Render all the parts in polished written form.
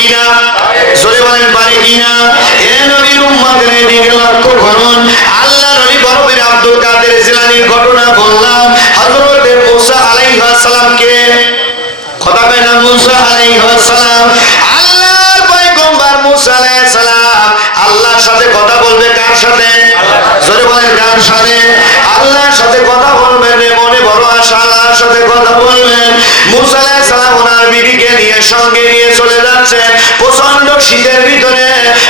কিনা? জোরে বলেন পারে কিনা? এ নবীর উম্মতের দিকে লক্ষ্য করুন। আল্লাহ নবী বরফের আব্দুল কাদের জিলানীর ঘটনা বললাম। হযরত মুসা আলাইহিস সালামকে কথা কয় না, মুসা আলাইহিস সালাম, আল্লাহর পয়গম্বর মুসা আলাইহিস সালাম আল্লাহর সাথে কথা বলবে কার সাথে? জোরে বলেন কার সাথে? আল্লাহর সাথে কথা বলবেন, মনে বড় আশা আল্লাহর সাথে কথা বলবেন। মুসা আলাইহিস সালাম ওনার বিবিকে নিয়ে সঙ্গে নিয়ে চলে যাচ্ছে। প্রচন্ড শীতের ভিতরে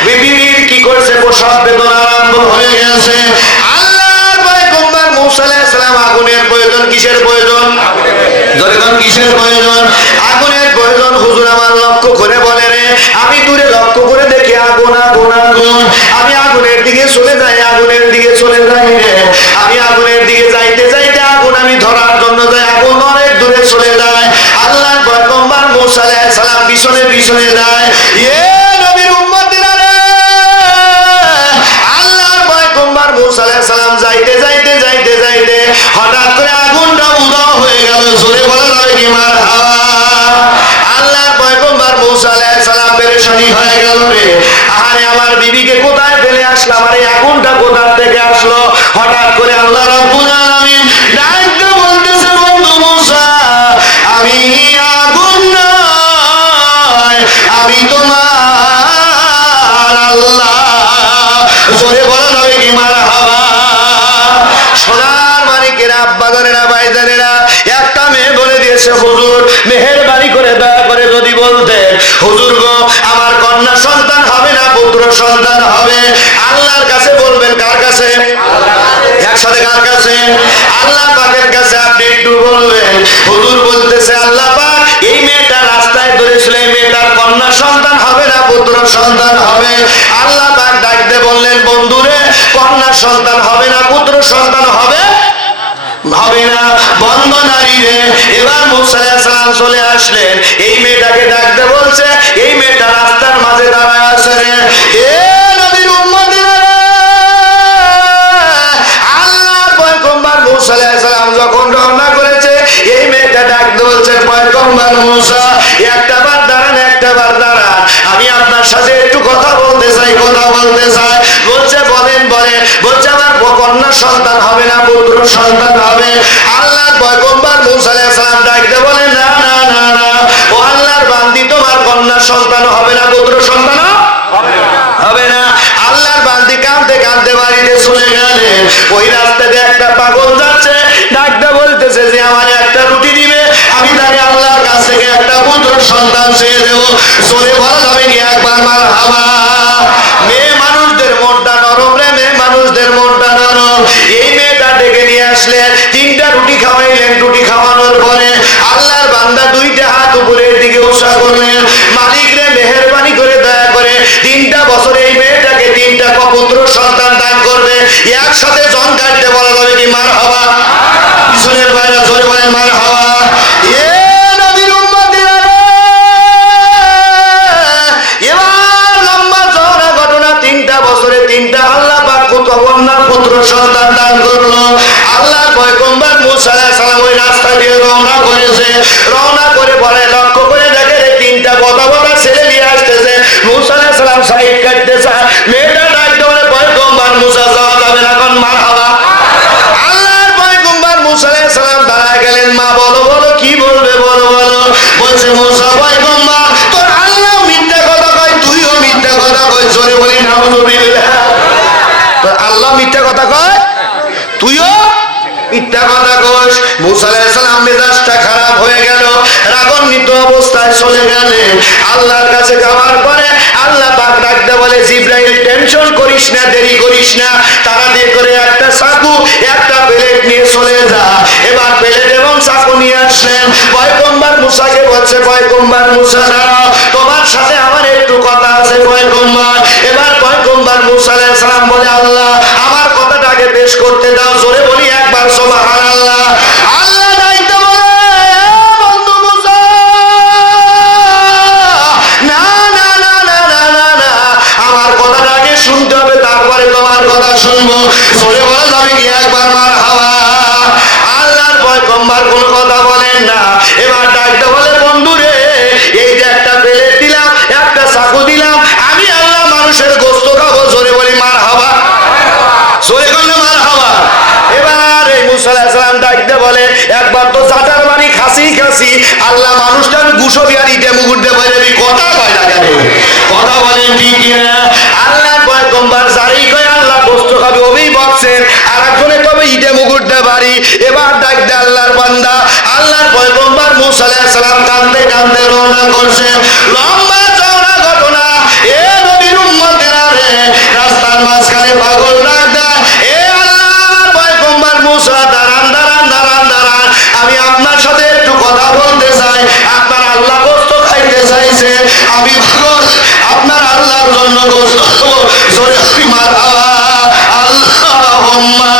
বিবির কি করছে, প্রসব বেদনা আরম্ভ হয়ে গেছে। আল্লাহর পয়গম্বর মুসা আলাইহিস সালাম আগুনের প্রয়োজন, কিসের প্রয়োজন? জোরে কোন কিসের প্রয়োজন? আগুনের প্রয়োজন। হুজুর আমার লক্ষ্য করে বলে রে, আমি দূরে লক্ষ্য করে দেখি আগুন আগুন আগুন, আমি আগুনের দিকে চলে যাই, আগুনের দিকে চলে যাই রে, আমি আগুনের দিকে যাইতে যাইতে আগুন আমি ধরার জন্য যাই, আগুন অনেক দূরে চলে যায়। আল্লাহর পয়গম্বর মুসা আলাইহিস সালাম পিছনে পিছনে যায়। এ নবীর উম্মতেরা রে, আল্লাহর পয়গম্বর মুসা আলাইহিস সালাম যাইতে যাইতে যাইতে যাইতে হঠাৎ করে আগুনটা উধাও হয়ে গেল। জোরে বলা যাবে কি মারহাবা? আল্লাহর পয়গম্বর মুসা আলাইহিস সালাম পেরেশানি হয়ে গেল রে, আরে আমার বিবিকে কোথায় ফেলে আসলাম, আর এই আগুনটা কোথা থেকে আসলো? হঠাৎ করে আল্লাহ রাব্বুল আলামিন ডাকতে বলতেছে, বন্ধু মুসা, আমি আগুন নয়, আমি তোমার আল্লাহ। জোরে বলা যাবে কি মারহাবা? সোনার মানিকেরা, আব্বাজানেরা, ভাইজানেরা, একটা মেয়ে বলে দিয়েছে, হুজুর মেহেরবানি করে দয়া করে যদি বলতেন, হুজুর গো আমার কন্যা সন্তান হবে না পুত্র সন্তান হবে। আল্লাহর কাছে বলবেন, কার কাছে? একসাথে কার কাছে? আল্লাহ পাকের কাছে আপনি একটু বলবেন। হুজুর বলতেছে, আল্লাহ পাক এই মেয়েটা রাস্তায় ধরেছিল, এই মেয়েটার কন্যা সন্তান হবে না পুত্র সন্তান হবে। আল্লাহ পাক ডাকতে বললেন, বন্ধুরে কন্যা সন্তান হবে না পুত্র সন্তান হবে হবে না, বন্ধ নারী রে। এবার মুসা আলাইহিস সালাম চলে আসলেন, এই মেয়েটাকে ডাকতে বলছে, এই মেয়েটা রাস্তার মাঝে দাঁড়ায় আছে রে। এ নবীর উম্মতেরা রে, আল্লাহর পয়গম্বর মুসা আলাইহিস সালাম যখন রওনা করেছে, এই মেয়েটা ডাকতে বলছে, পয়গম্বর মুসা একটা বার দাঁড়ান, একটা বার দাঁড়ান, আমি আপনার সাথে একটু কথা বলতে চাই, কথা বলতে চাই। বলছে, বলেন বলেন। বলছে, আমার কন্যা সন্তান হবে না পুত্র সন্তান হবে। আল্লাহর পয়গম্বর মুসা আলাইহিস সালাম ডাকতে বলে, না না না না, ও আল্লাহর বান্দি, তোমার কন্যা সন্তান হবে না পুত্র সন্তান হবে না। আল্লাহর বান্দি কাঁদতে কাঁদতে বাড়িতে চলে গেলেন। ওই রাস্তাতে একটা পাগল যাচ্ছে, ডাকতে বলতেছে যে আমার একটা রুটি দিবে, আমি তাকে আল্লাহর কাছ থেকে একটা পুত্র সন্তান চেয়ে দেবো। চলে বলা যাবে কি একবার মারহাবা? মেয়ে মানুষদের মনটা নরম রে, মেয়ে মানুষদের মনটা নরম। এই মেয়েটা ডেকে নিয়ে আসলেন, তিনটা রুটি খাওয়াইলেন। রুটি খাওয়ানোর পরে আল্লাহর বান্দা দুইটা হাত উপরের দিকে উঁচা করলেন, মালিক রে মেহেরবানি করে দয়া করে 3টা বছরে এই মেয়েটাকে 3টা পুত্র সন্তান দান করবে। একসাথে জন কাটতে বলা যাবে কি মারহাবা? পিছনের বাইরে জোরে বলেন মারহাবা। এ নবীর উম্মতেরা রে, এবার লম্বা চওড়া ঘটনা, 3টা বছরে 3টা আল্লাহ পাক পুত্র সন্তান দান করলো। আল্লাহ পয়গম্বর মুসা আলাইহিস সালাম ওই রাস্তা দিয়ে রওনা করেছে। রওনা করে পরে লক্ষ্য করে দেখে 3টা বড় বড় ছেলে নিয়ে আসতেছে। মুসা আলাইহিস সালাম সাইড কাটতে চায়, মেয়েটা ডাকতে বলে, পয়গম্বর মুসা যাওয়া যাবে না, কোন মারহাবা? আল্লাহর পয়গম্বর মুসা আলাইহিস সালাম দাঁড়ায় গেলেন। মা বলো বলো, কি বলবে বলো বলো। বলছে, মুসা পয়গম্বর তোর আল্লাহ মিথ্যা কথা কয়, তুইও মিথ্যা কথা কয়। জোরে বলি নাউযুবিল্লাহ। তোর আল্লাহ মিথ্যা কথা কয়, তুইও মিথ্যা কথা কস। মুসা আলাইহিস সালাম মেজাজটা খারাপ হয়ে গেল, রাগান্বিত অবস্থায় চলে গেলেন। আল্লাহর কাছে যাওয়ার পরে আল্লাহ পাক ডাকতে বলে, জিবরাইল টেনশন করিস না, দেরি করিস না, তাড়াতাড়ি করে একটা চাকু একটা প্লেট নিয়ে চলে যা। এবার প্লেট এবং চাকু নিয়ে আসলেন। পয়গম্বর মুসাকে বলছে, পয়গম্বর মুসা দাঁড়াও, তোমার সাথে আমার একটু কথা আছে পয়গম্বর। এবার পয়গম্বর মুসা আলাইহিস সালাম বলে, আল্লাহ আমার কথাটাকে পেশ করতে দাও। জোরে বলি একবার সুবহানাল্লাহ। আল্লাহ ডাকতে বলে, বন্ধু মুসা, না না না না না না না, আমার কথাটাকে শুনতে হবে, তারপরে তোমার কথা শুনবো। জোরে বলা যাবে কি একবার মারহাবা? আল্লাহর পয়গম্বর কোনো কথা বলেন না। এবার ডাকতে বলে, বন্ধু রে, এই যে একটা প্লেট দিলাম, একটা মানুষের গোস্ত খাবো, জোরে বলি মারহাবা, জোরে করলে মারহাবা। এবার এই মুসা আলাইহিস সালাম ডাকতে বলে, একবার তো চাচার বাড়ি খাসি খাসি, আল্লাহ মানুষটার গুছো বিয়ার ইটে মুকুট দে বলে কথা কয় না কেন, কথা বলেন ঠিক কিনা? আল্লাহ পয়গম্বর জারি কয় আল্লাহ গোস্ত খাবে ওই বক্সের, আর একজনে তবে ইটে মুকুট দে বাড়ি। এবার ডাক দে আল্লাহর বান্দা, আল্লাহর পয়গম্বর মুসা আলাইহিস সালাম কাঁদতে কাঁদতে রওনা করছে। লম্বা চওড়া ঘটনা, এ নবীর উম্মতেরা রে, রাস্তার মাঝখানে পাগল ডাক দেয়, এ আল্লাহর পয়গম্বর মুসা দাঁড়ান দাঁড়ান দাঁড়ান দাঁড়ান, আমি আপনার সাথে একটু কথা বলতে চাই। আপনার আল্লাহ গোস্ত খাইতে চাইছে, আমি পাগল, আপনার আল্লাহর জন্য গোস্ত খাবো, জোরে আমি মারহাবা আল্লাহুম্মা।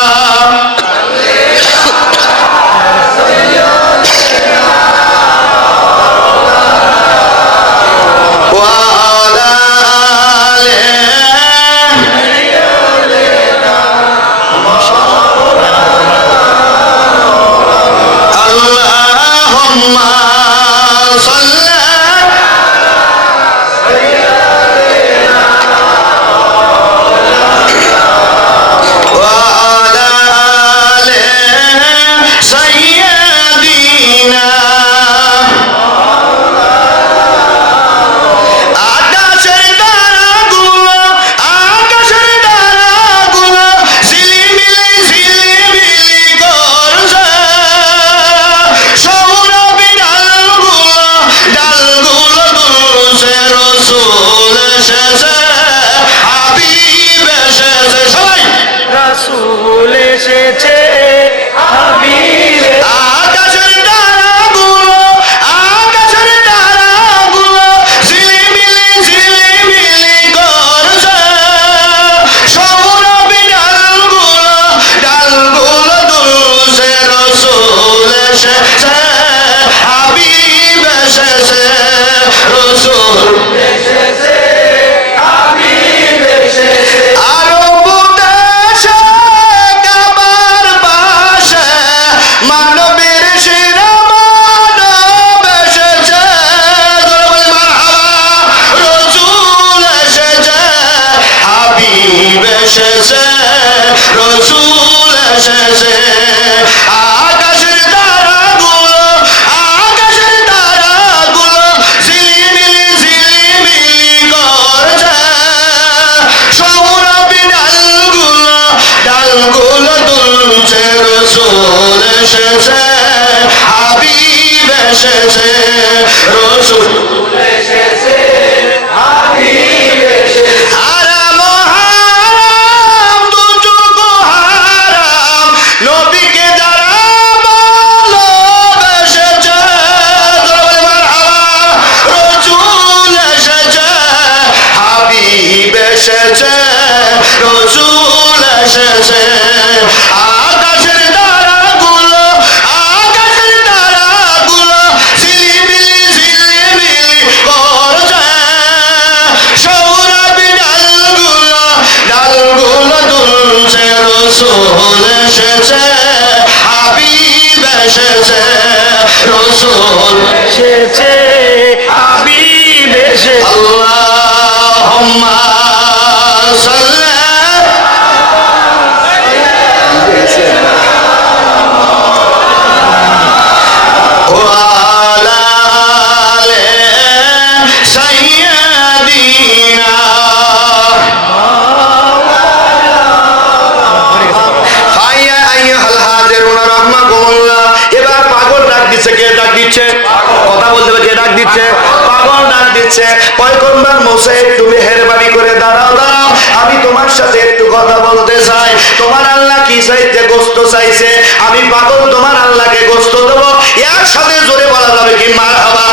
পয়গম্বর মুসা একটু মেহেরবানি করে দাঁড়াও দাঁড়াও, আমি তোমার সাথে একটু কথা বলতে চাই। তোমার আল্লাহ কি চাইছে? গোস্ত চাইছে। আমি পাগল তোমার আল্লাহকে গোস্ত দেবো। একসাথে জোরে বলা যাবে কি মারহাবা?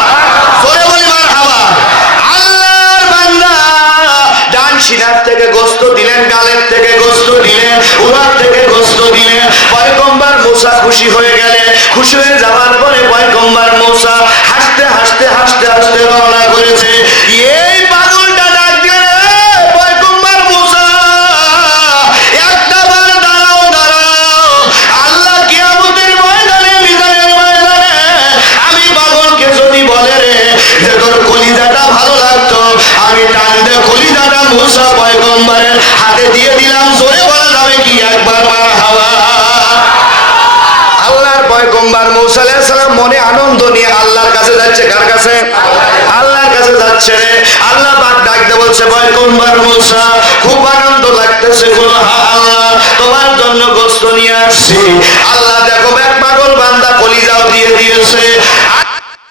জোরে বলি মারহাবা। আল্লাহর বান্দা ডান সিনার থেকে গোস্ত দিলেন, গালের থেকে গোস্ত দিলেন, উনার থেকে গোস্ত দিলেন। পয়গম্বর মুসা খুশি হয়ে গেলেন। খুশি হয়ে যাওয়ার পরে পয়গম্বর মুসা হাসতে হাসতে হাসতে হাসতে রওনা করেছে। এই পাগলটা ডাক দিয়ে, পয়গম্বর মুসা একটা বার দাঁড়াও দাঁড়াও, আল্লাহ কিয়ামতের ময়দানে, মিজানের ময়দানে আমি পাগলকে যদি বলে রে যে তোর কলিজাটা ভালো লাগতো, আমি টান দিয়ে কলিজাটা মুসা পয়গম্বরের হাতে দিয়ে দিলাম। জোরে বলা যাবে কি একবার মারহাবা। আল্লাহর পয়গম্বর মুসা আলাইহিস সালাম মনে আনন্দ নিয়ে আল্লাহর কাছে যাচ্ছে। কার কাছে? আল্লাহর কাছে যাচ্ছে। আল্লাহ পাক ডাকতে বলছে, পয়গম্বর মুসা খুব আনন্দ লাগতেছে, বলো হ্যাঁ আল্লাহ তোমার জন্য গোশত নিয়ে আসছি। আল্লাহ দেখো এক পাগল বান্দা কলিজাও দিয়ে দিয়েছে।